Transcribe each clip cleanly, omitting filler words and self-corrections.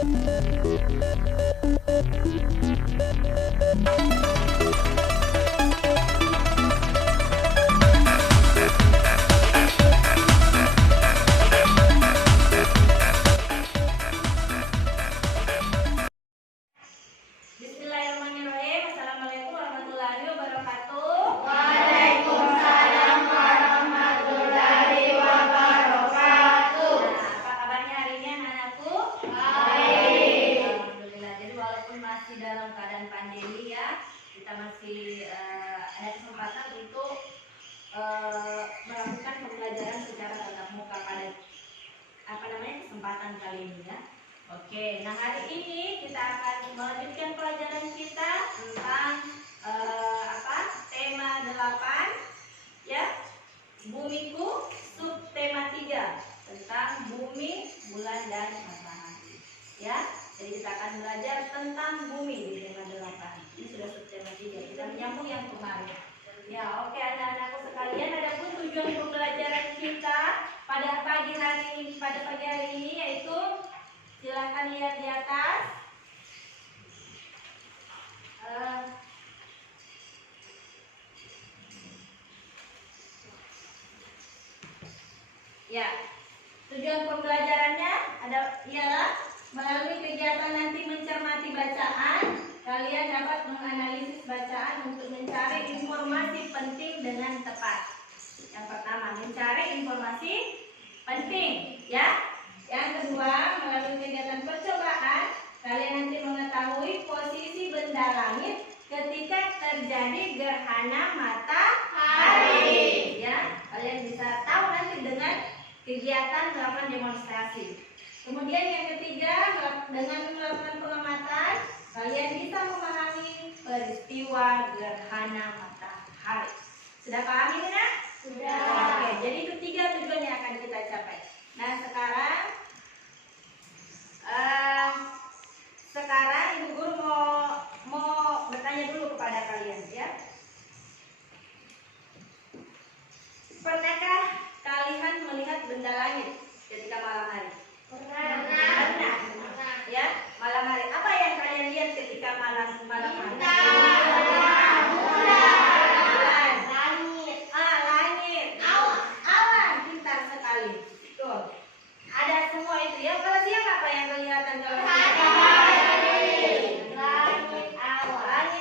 Bismillahirrahmanirrahim. Assalamualaikum warahmatullahi wabarakatuh. Waalaikumsalam warahmatullahi wabarakatuh. Nah, apa kabarnya hari ini anak-anakku? Baik. Alhamdulillah. Jadi walaupun masih dalam keadaan pandemi ya, kita masih ada kesempatan untuk melakukan pembelajaran secara tatap muka pada kesempatan kali ini ya. Oke, nah hari ini kita akan melanjutkan pelajaran kita tentang tema 8 ya, bumiku, subtema 3 tentang bumi, bulan dan matahari ya. Jadi kita akan belajar tentang bumi di tema 8. Ini sudah subtema 3, kita menyambung yang kemarin ya. Oke anak-anakku sekalian, adapun tujuan pembelajaran kita pada pagi hari ini yaitu, silakan lihat di atas. Ya, tujuan pembelajarannya ialah melalui kegiatan nanti mencermati bacaan, kalian dapat menganalisis bacaan untuk mencari informasi penting dengan tepat. Yang pertama, mencari informasi penting, ya. Yang kedua, melalui kegiatan percobaan, kalian nanti mengetahui posisi benda langit ketika terjadi gerhana matahari. Ya, kalian bisa tahu nanti dengan kegiatan melakukan demonstrasi. Kemudian yang ketiga, dengan melakukan pengamatan, kalian bisa memahami peristiwa gerhana matahari. Sudah paham ini, nak? Sudah. Oke, jadi itu 3 tujuan yang akan kita capai. Nah, sekarang Ibu Guru mau bertanya dulu kepada kalian ya. Pernahkah kalian melihat benda langit ketika malam hari? Pernah. Ya, malam hari. Apa yang kalian lihat ketika malam hari? Bulan. Langit. Awan. Pintar sekali. Tuh. Ada semua itu ya. Kalau siang apa yang kelihatan kalau siang? Langit,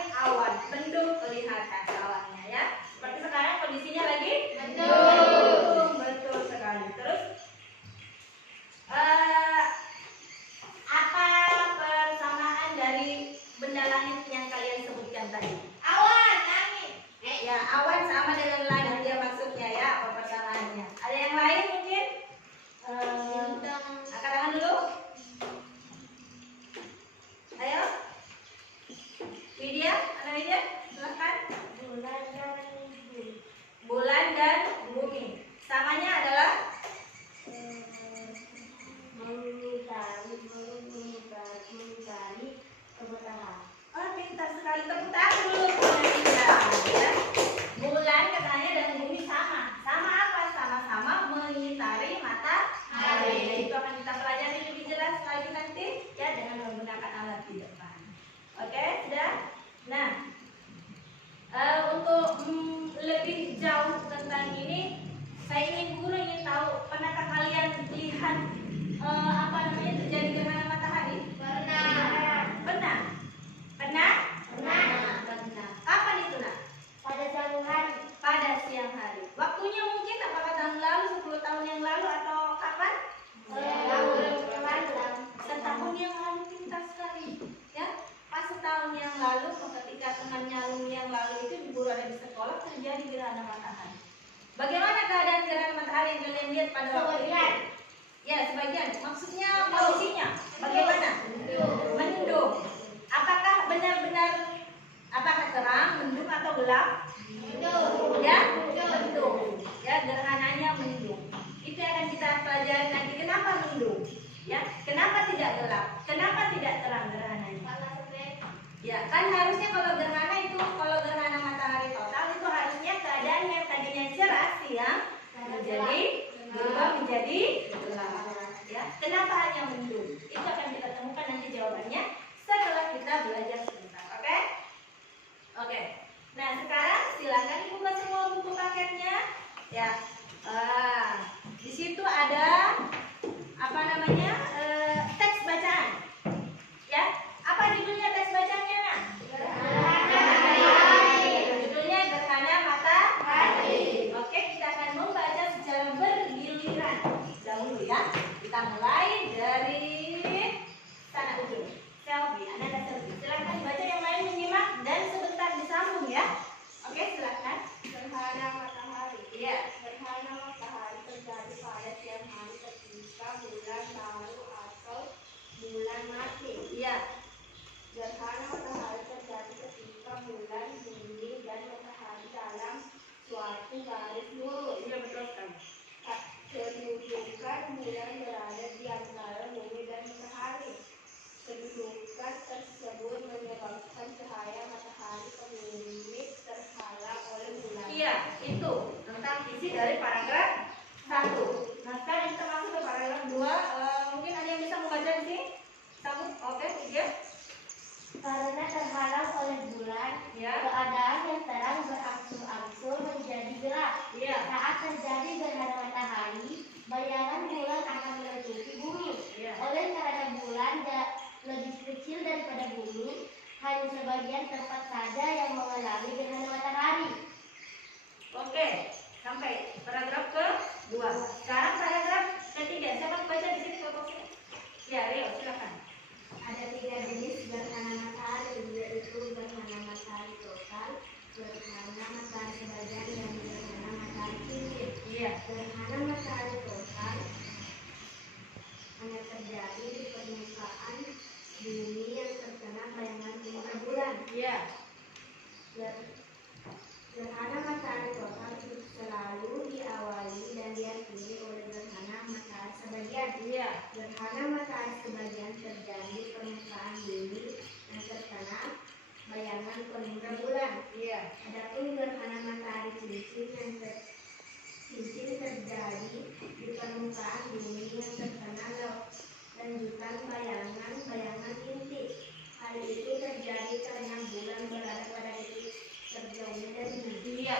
awan. Mendung kelihatan awannya ya. Seperti sekarang kondisinya lagi mendung. Betul sekali. Terus apa persamaan dari benda langit yang kalian sebutkan tadi? Ya, awan sama dengan langit dia maksudnya ya. Apa persamaannya? Ada yang lain mungkin? Angkat tangan dulu. Ayo. Widya, Ana Widya, silakan. Bulan dan bumi. Samanya adalah pintar sekali. Tepuk tangan dulu. Ya. Bulan katanya dan bumi sama. Sama apa? Sama-sama mengitari matahari. Nah, itu akan kita pelajari lebih jelas lagi nanti ya dengan menggunakan alat di depan. Oke, sudah? Nah, untuk lebih jauh tentang ini, Guru ingin tahu, pernahkah kalian lihat terjadi gerhana matahari? Pernah. Kapan itu, nak? Pada siang hari. Waktunya mungkin apakah tahun lalu, 10 tahun yang lalu, atau kapan? Setahun yang lalu. Pintar sekali ya. Pas setahun yang lalu, ketika temannya yang lalu itu Ibu Guru ada di sekolah, terjadi gerhana matahari. Bagaimana keadaan gerhana matahari yang kalian lihat pada waktu itu? Ya, sebagian. Maksudnya posisinya bagaimana? Mendung. Apakah benar-benar terang, mendung atau gelap? Ya, mendung. Ya, gerhananya mendung. Itu yang akan kita pelajari nanti. Kenapa mendung? Ya, kenapa tidak gelap? Kenapa tidak terang gerhananya? Ya, kan harusnya kalau gerhana matahari total itu harusnya keadaan yang tadinya cerah siang berubah menjadi gelap. Ya, kenapa hanya mendung? Itu akan kita temukan Sensi? Sambut, oke, ya. Karena terhalang oleh bulan, Ya. keadaan yang terang berangsur-angsur menjadi gelap. Iya. Saat terjadi gerhana matahari, bayangan bulan akan menutupi bumi. Iya. Oleh karena bulan lebih kecil daripada bumi, hanya sebagian tempat saja yang mengalami gerhana matahari. Oke, sampai paragraf ke-2. Sekarang paragraf ketiga. Siapa baca di sini fokusnya? Ya, Rio, silakan. Ada 3 jenis gerhana matahari, yaitu gerhana matahari total, gerhana matahari sebagian, dan gerhana matahari cincin. Iya. Gerhana matahari total hanya terjadi di permukaan bumi yang terkena bayangan sinar bulan. Iya. Gerhana matahari total selalu diawali dan diakhiri oleh gerhana matahari sebagian. Iya. Gerhana matahari sebagian terjadi di permukaan bumi yang terkena bayangan penumbra bulan. Iya. Adapun gerhana matahari cincin terjadi di permukaan bumi yang terkena lanjutan bayangan inti. Hal itu terjadi karena bulan berada pada titik terjauhnya dari bumi. Iya.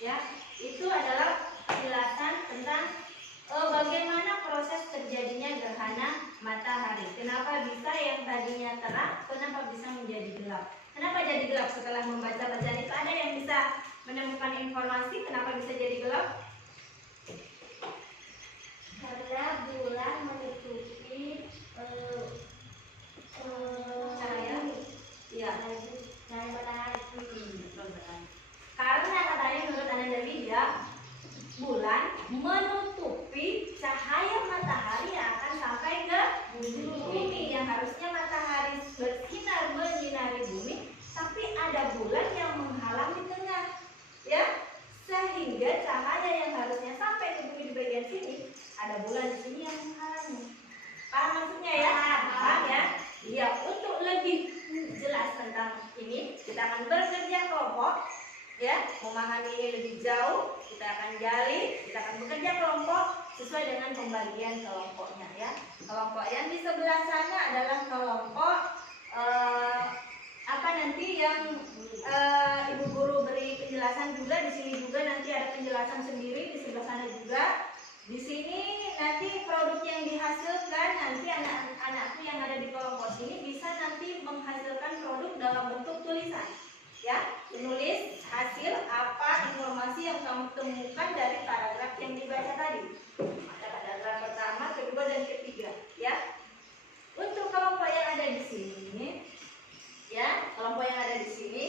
Ya, itu adalah penjelasan tentang bagaimana proses terjadinya gerhana matahari. Kenapa bisa yang tadinya terang, kenapa bisa menjadi gelap? Kenapa jadi gelap? Setelah membaca bacaan itu ada yang bisa menemukan informasi kenapa bisa jadi gelap? Karena bulan menutupi Cahaya. Iya. cahaya matahari. Betul sekali. Karena katanya menurut Anandawi ya, bulan menutupi cahaya matahari yang akan sampai ke bumi. Yang harusnya matahari bersinar menyinari bumi, tapi ada bulan yang menghalang di tengah, ya, sehingga cahaya yang harusnya sampai ke bumi di bagian sini, ada bulan di sini yang menghalangi. Paham maksudnya ya? Paham ya? Iya. Untuk lebih jelas tentang ini, kita akan bekerja kelompok. Ya, memahami ini lebih jauh, kita akan gali, kita akan bekerja kelompok sesuai dengan pembagian kelompoknya ya. Kelompok yang di sebelah sana adalah kelompok apa nanti yang ibu guru beri penjelasan juga. Di sini juga nanti ada penjelasan sendiri, di sebelah sana juga. Di sini nanti produk yang dihasilkan, nanti anak-anakku yang ada di kelompok sini bisa nanti menghasilkan produk dalam bentuk tulisan. Ya, menulis hasil apa informasi yang kamu temukan dari paragraf yang dibaca tadi. Ada paragraf pertama, kedua, dan ketiga. Ya, untuk kelompok yang ada di sini, ya, kelompok yang ada di sini,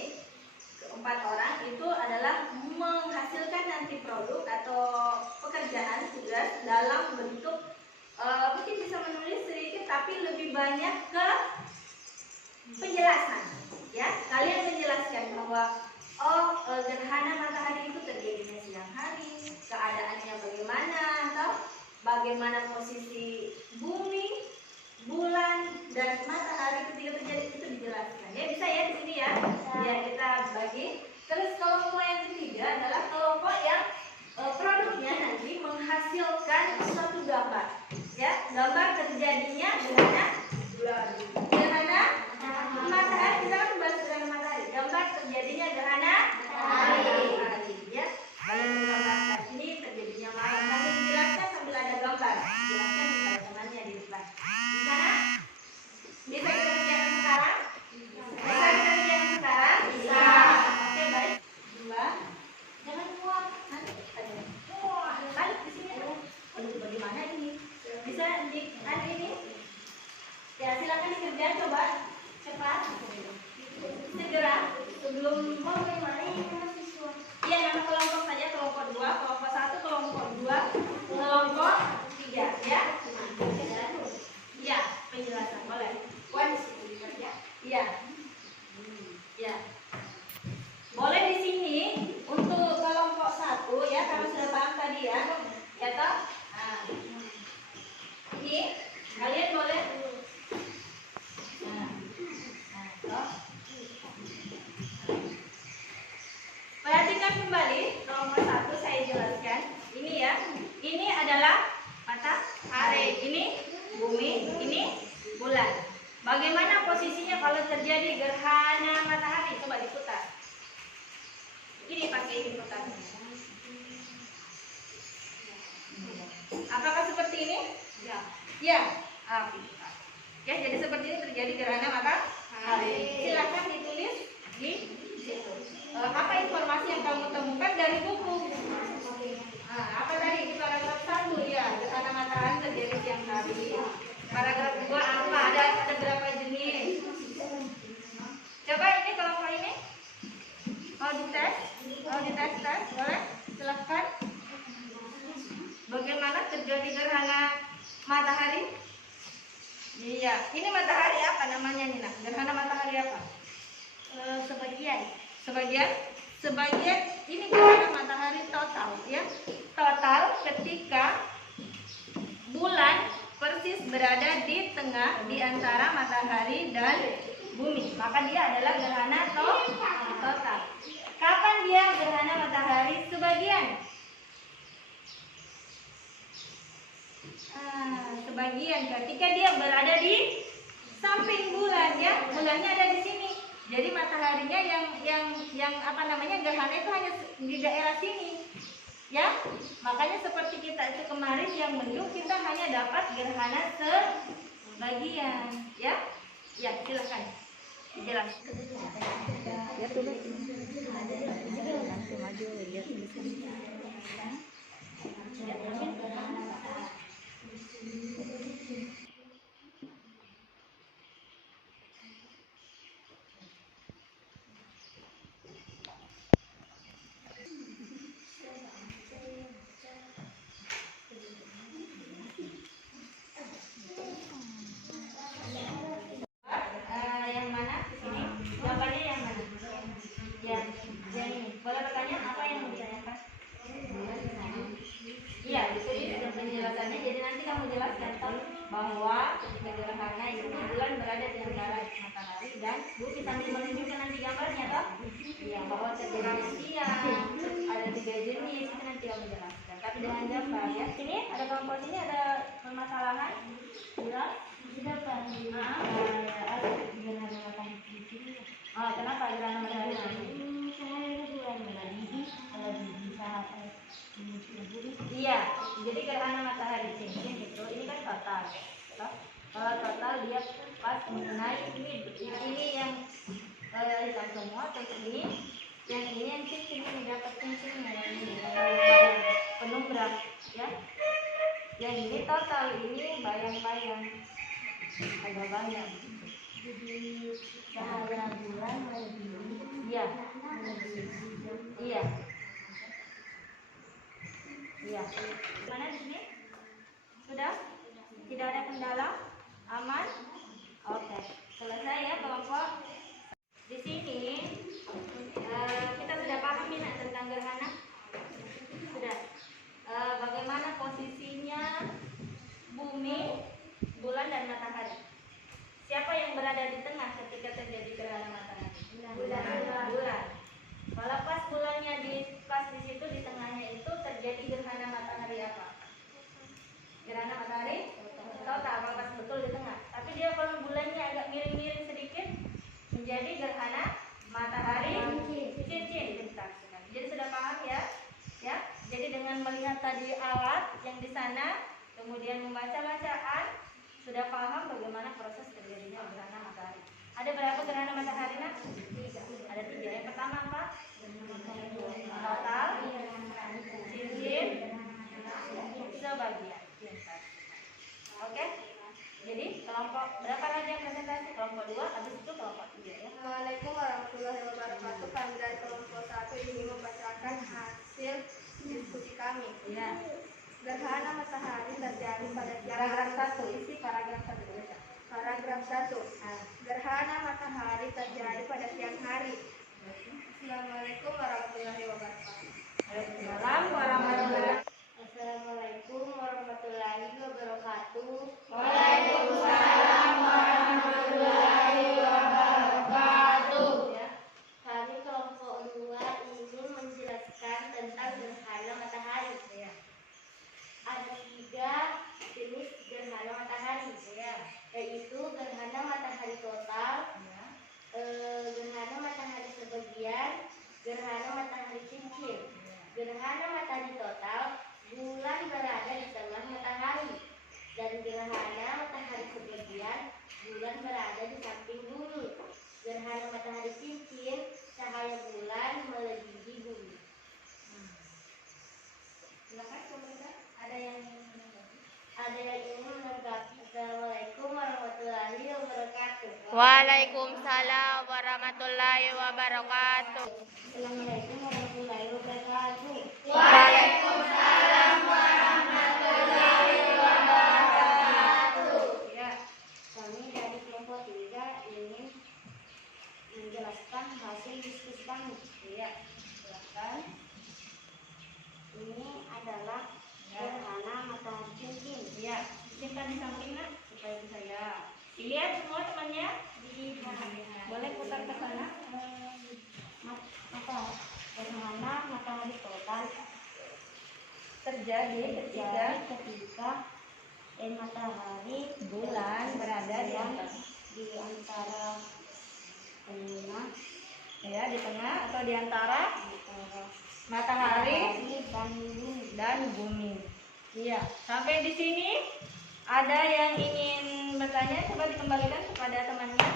keempat orang itu adalah menghasilkan nanti produk atau pekerjaan tugas dalam bentuk mungkin bisa menulis sedikit, tapi lebih banyak ke penjelasan. Ya, kalian menjelaskan bahwa gerhana matahari itu terjadinya siang hari, keadaannya bagaimana, atau bagaimana posisi bumi, bulan, dan matahari ketika terjadi itu dijelaskan. Ya, bisa ya di sini ya. Ya, kita bagi. Terus kelompok yang ketiga adalah kelompok yang produknya nanti menghasilkan suatu gambar. Ya, gambar terjadinya gerhana bulan. Gerhana matahari, kita kan membahas gerhana matahari. Gambar terjadinya gerhana matahari. Ya, kalian menggambarkan ini terjadinya malam. Sambil dijelaskan sambil ada gambar. Jelaskan kepada temannya di depan. Di sana bisa kita kerjakan sekarang? Bisa kita kerjakan sekarang? Bisa. Oke, baik. Dua. Jangan muak. Nanti ada. Wah, balik di sini. Aduh, bagaimana ini? Bisa di ini? Ya, silakan dikerjakan, coba cepat, segera sebelum bagaimana ini mahasiswa. Iya, nama kelompok saja, kelompok 2, kelompok 1, kelompok 2, kelompok 3, ya. Iya, penjelasan boleh. Ya. Iya. Ya. Boleh di sini untuk kelompok 1 ya, kalau sudah paham tadi ya. Ya toh? Nah. Ini kalian boleh perhatikan kembali nomor 1 saya jelaskan. Ini ya, ini adalah matahari, ini bumi, ini terjadi gerhana matahari. Coba diputar. Ini pakai ini putar. Apakah seperti ini? Ya. Ya. Ya, jadi seperti ini terjadi gerhana matahari. Silakan ditulis di situ. Apa informasi yang kamu temukan dari buku? Apa tadi di paragraf 1 ya, gerhana matahari terjadi siang hari. Paragraf 2 apa? Ada berapa jenis? Coba ini kelompok ini. Tes, boleh? Silahkan. Bagaimana terjadi gerhana matahari? Iya, ini matahari apa namanya Nina? Gerhana matahari apa? Sebagian ini gerhana matahari total ya. Total ketika bulan persis berada di tengah di antara matahari dan bumi, maka dia adalah gerhana total. Kapan dia gerhana matahari sebagian? Sebagian ketika dia berada di samping bulan ya, bulannya ada di sini. Jadi mataharinya yang apa namanya gerhana itu hanya di daerah sini. Ya, makanya seperti kita itu kemarin yang mendung kita hanya dapat gerhana sebagian, ya. Ya, silakan. Jelaskan. Ya, tulis. Nanti maju lihat. Yang mana? Ini. Jawabannya yang mana? Yang ini. Boleh bertanya apa yang mau ditanyakan? Iya, ditulis dan penjelasannya. Jadi nanti kamu jelaskan bahwa ketika gerhana itu bulan berada di antara matahari dan bumi sambil menunjukkan nanti gambarnya toh. Iya, bahwa gerhana siang ada 3 jenis itu nanti kamu jelaskan. Tapi dengan gambar ya. Sini ada kelompok sini ada permasalahan. Jelas? Sudah Pak. Ada gerhana matahari di sini. Kenapa gerhana matahari? Saya bulan berada di saat iya, jadi gerhana matahari cincin itu ini kan total. Kalau total dia pas mengenai ini yang hitam semua, terus ini yang cincin ini dapat cincinnya yang ini penumbrak ya. Yang ini total ini bayang-bayang agak banyak. Jadi cahaya bulan lebih iya. Iya. Iya. Mana di sini? Sudah? Tidak ada kendala? Aman? Oke. Selesai ya kelompok. Di sini kita sudah paham minat tentang gerhana? Sudah. Bagaimana posisinya bumi, bulan dan matahari? Siapa yang berada di tengah ketika terjadi gerhana matahari? Bulan. Kalau pas bulannya pas di situ di tengahnya itu terjadi gerhana matahari apa? Gerhana matahari total pas betul di tengah. Tapi dia kalau bulannya agak miring-miring sedikit menjadi gerhana matahari cincin. Jadi sudah paham ya? Ya. Jadi dengan melihat tadi alat yang di sana, kemudian membaca bacaan, sudah paham bagaimana proses terjadinya gerhana matahari. Ada berapa gerhana matahari nak? 3. Ada 3. Yang pertama apa? Total, cincin, sebagian. Oke? Jadi kelompok berapa lagi yang presentasi? Kelompok 2, habis itu kelompok 3 ya. Assalamualaikum warahmatullahi wabarakatuh. Kami dari kelompok 1 ingin membacakan hasil diskusi kami. Ya. Gerhana matahari terjadi pada Paragraf 1, isi paragraf 1 baca. Paragraf 1. Gerhana matahari terjadi pada siang hari. Assalamualaikum warahmatullahi wabarakatuh. Waalaikumsalam warahmatullahi. Assalamualaikum warahmatullahi wabarakatuh. Waalaikumsalam warahmatullahi wabarakatuh. Ya. Kami kelompok 2 ingin menjelaskan tentang gerhana matahari. Ya. Ada 3 jenis gerhana matahari, yaitu gerhana matahari total, Waalaikumsalam warahmatullahi wabarakatuh. Assalamualaikum warahmatullahi wabarakatuh. Waalaikumsalam warahmatullahi wabarakatuh. Ya, kami dari kelompok 3 ingin menjelaskan hasil diskusi kami. Iya, silakan. Ini adalah gerhana matahari cincin. Iya, simpan di samping nak supaya bisa ya. Dilihat semua temannya. Boleh putar ke sana. Gerhana matahari total Terjadi ketika matahari bulan berada di atas. di antara tengah Ya, di tengah atau di antara antara matahari dan bumi. dan bumi. Iya, sampai di sini ada yang ingin bertanya, coba dikembalikan kepada temannya.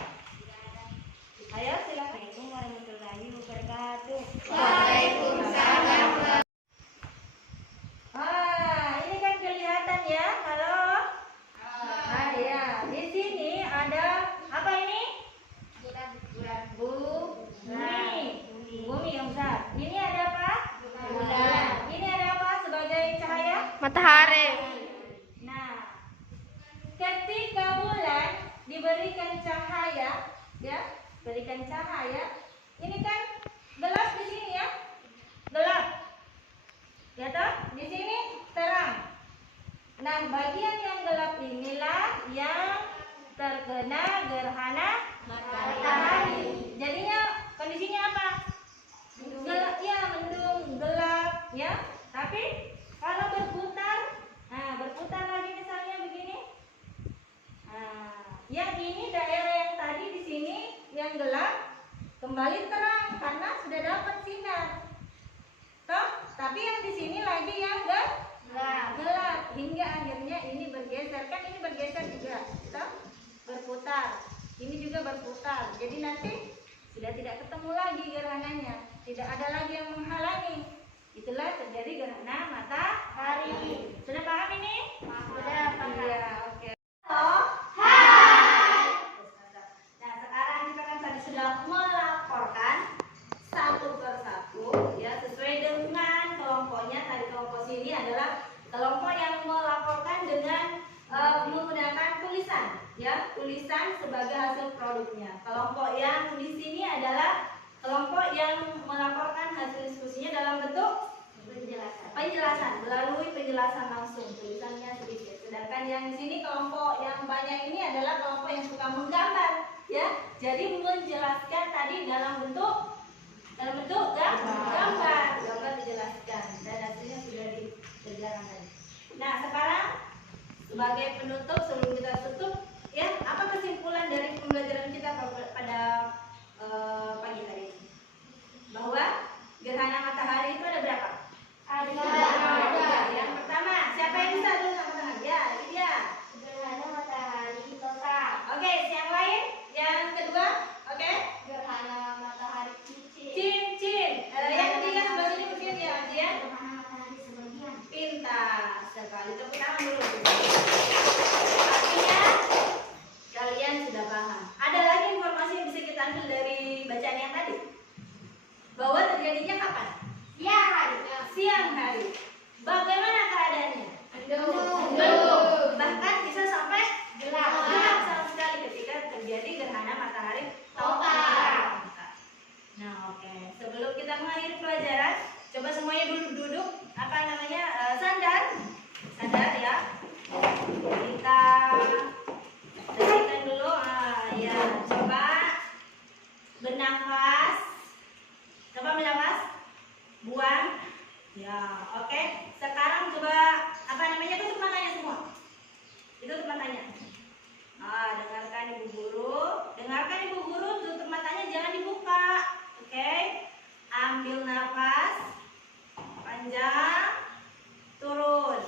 Ayo, silakan. Assalamualaikum warahmatullahi wabarakatuh. Waalaikumsalam. Ini kan kelihatan ya. Halo. Ya, di sini ada apa ini? Bumi yang besar. Ini ada apa? Bulan. Ini ada apa sebagai cahaya? Matahari. Nah, ketika bulan diberikan cahaya, ya, berikan cahaya, ini kan gelap di sini ya, gelap, ya toh? Di sini terang. Nah, bagian yang gelap inilah yang terkena gerhana matahari. Jadinya kondisinya apa? Gelap, ya, mendung, gelap, ya. Tapi kalau berputar, nah berputar lagi misalnya begini. Nah, yang ini daerah yang tadi di sini yang gelap kembali terang karena sudah dapat sinar. Toh, tapi yang di sini lagi yang gelap hingga akhirnya ini bergeser, kan ini bergeser juga, toh? Berputar. Ini juga berputar. Jadi nanti sudah tidak ketemu lagi gerhananya, tidak ada lagi yang menghalangi. Itulah terjadi gerhana matahari. Sudah paham ini? Sudah paham. Iya, oke. Halo. Hai. Nah, sekarang kita kan tadi sudah melaporkan satu persatu, ya, sesuai dengan kelompoknya. Tadi kelompok sini adalah kelompok yang melaporkan dengan menggunakan tulisan, ya, tulisan sebagai hasil produknya. Kelompok yang di sini adalah kelompok yang melaporkan hasil diskusinya dalam bentuk penjelasan melalui penjelasan langsung, tulisannya sedikit. Sedangkan yang di sini kelompok yang banyak ini adalah kelompok yang suka menggambar, ya. Jadi menjelaskan tadi dalam bentuk gambar dijelaskan dan hasilnya sudah dikerjakan tadi. Nah, sekarang sebagai penutup sebelum kita tutup, ya, apa kesimpulan dari pembelajaran kita pada pagi tadi ini? Bahwa gerhana matahari itu ada berapa? Ada. Yang pertama, siapa yang bisa dulu angkat tangan? Ya, ini dia. Gerhana matahari total. Oke, yang lain? Yang kedua? Oke. Gerhana matahari cincin. Cincin. Yang ketiga sebelah sini mungkin ya, Jian. Gerhana matahari sebagian. Pintar sekali. Tepuk tangan dulu. Artinya kalian sudah paham. Ada lagi informasi yang bisa kita ambil dari bacaan yang tadi? Bahwa terjadinya kapan? Siang hari. Bagaimana keadaannya? Mendung. Bahkan bisa sampai gelap sama sekali ketika terjadi gerhana matahari total. Nah, oke. Sebelum kita mengakhiri pelajaran, coba semuanya duduk. Apa namanya? Sandar ya. Kita bersihkan dulu. Ya, coba bernafas. Coba bernafas. Buang. Ya, oke. Sekarang coba apa namanya, tutup matanya semua. Tutup matanya. Dengarkan ibu guru. Tutup matanya, jangan dibuka. Oke. Ambil nafas panjang, turun.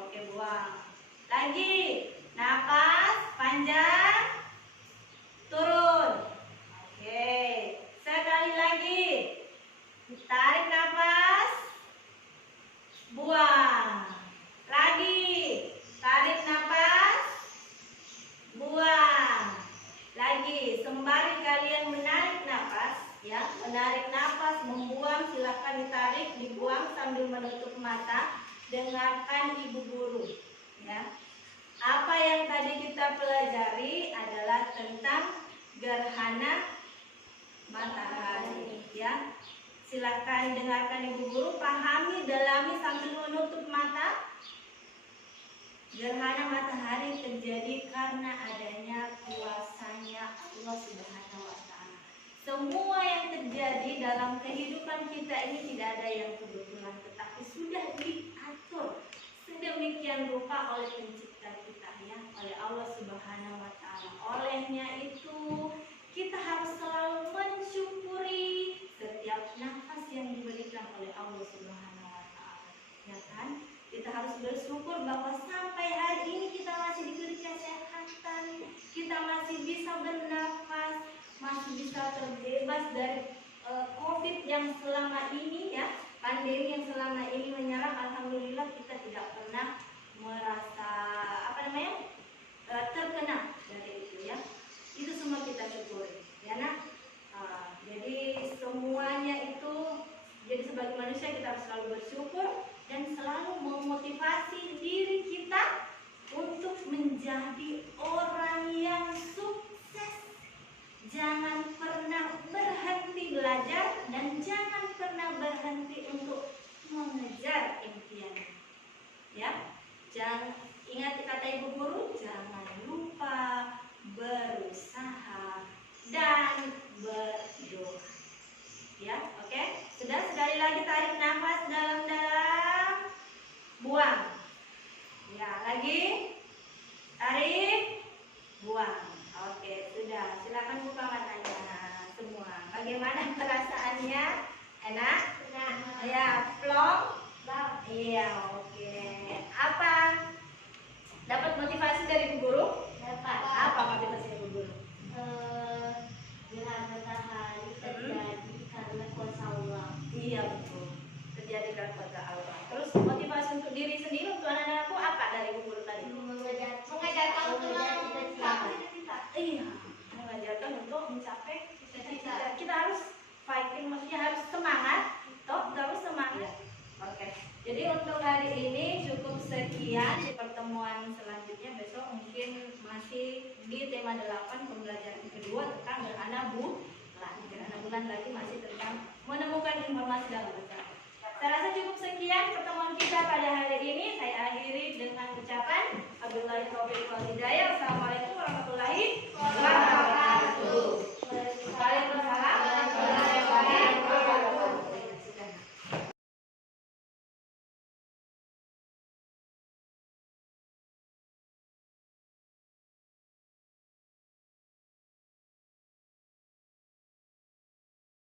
Oke, buang. Lagi. Nafas panjang, turun. sembari kalian menarik nafas, ya, menarik nafas, membuang, silakan ditarik, dibuang sambil menutup mata. Dengarkan ibu guru, ya. Apa yang tadi kita pelajari adalah tentang gerhana matahari, ya. Silakan dengarkan ibu guru, pahami, dalami sambil menutup mata. Gerhana matahari terjadi karena adanya kuasanya Allah Subhanahu wa Ta'ala. Semua yang terjadi dalam kehidupan kita ini tidak ada yang kebetulan, tetapi sudah diatur sedemikian rupa oleh pencipta kita, ya, oleh Allah Subhanahu wa Ta'ala. Olehnya itu kita harus selalu mensyukuri setiap nafas yang diberikan oleh Allah Subhanahu wa Ta'ala, ya kan? Kita harus bersyukur bahwa sampai hari ini kita masih diberi kesehatan, kita masih bisa bernafas, masih bisa terbebas dari COVID yang selama ini, ya, pandemi yang selama ini menyerang. Alhamdulillah kita tidak pernah merasa terkena dari itu, ya. Itu semua kita syukuri, ya nak. Jadi semuanya itu, jadi sebagai manusia kita harus selalu bersyukur dan selalu memotivasi diri kita untuk menjadi orang yang sukses. Jangan pernah berhenti belajar dan jangan pernah berhenti untuk mengejar impian. Ya, jangan, ingat kata ibu guru, jangan lupa berusaha dan berdoa. Ya, oke. Sudah, sekali lagi tarik nafas dalam-dalam, buang. Ya, lagi tarik, buang. Oke, sudah. Silakan buka matanya semua. Bagaimana perasaannya? Enak? Enak. Ya, plong? Iya, oke. Apa? Dapat motivasi dari ibu guru? Dapat. Apa motivasi ibu guru? Gerhana matahari terjadi karena kuasa Allah. Iya, betul. Terjadi karena kuasa Allah. Terus motivasi untuk diri sendiri, untuk anak-anakku apa dari ibu guru tadi? Mengajarkan untuk mencapai cita-cita. Iya, mengajarkan untuk mencapai cita-cita. Kita harus fighting, maksudnya harus semangat. Toh, harus semangat. Oke. Jadi untuk hari ini cukup sekian. Di pertemuan selanjutnya besok mungkin masih di tema 8 pembelajaran kedua tentang gerhana bulan. Gerhana bulan lagi masih tentang menemukan informasi dalam baca. Saya rasa cukup sekian pertemuan kita pada hari ini. Saya akhiri dengan ucapan wabillahi taufiq wal hidayah. Assalamualaikum warahmatullahi wabarakatuh.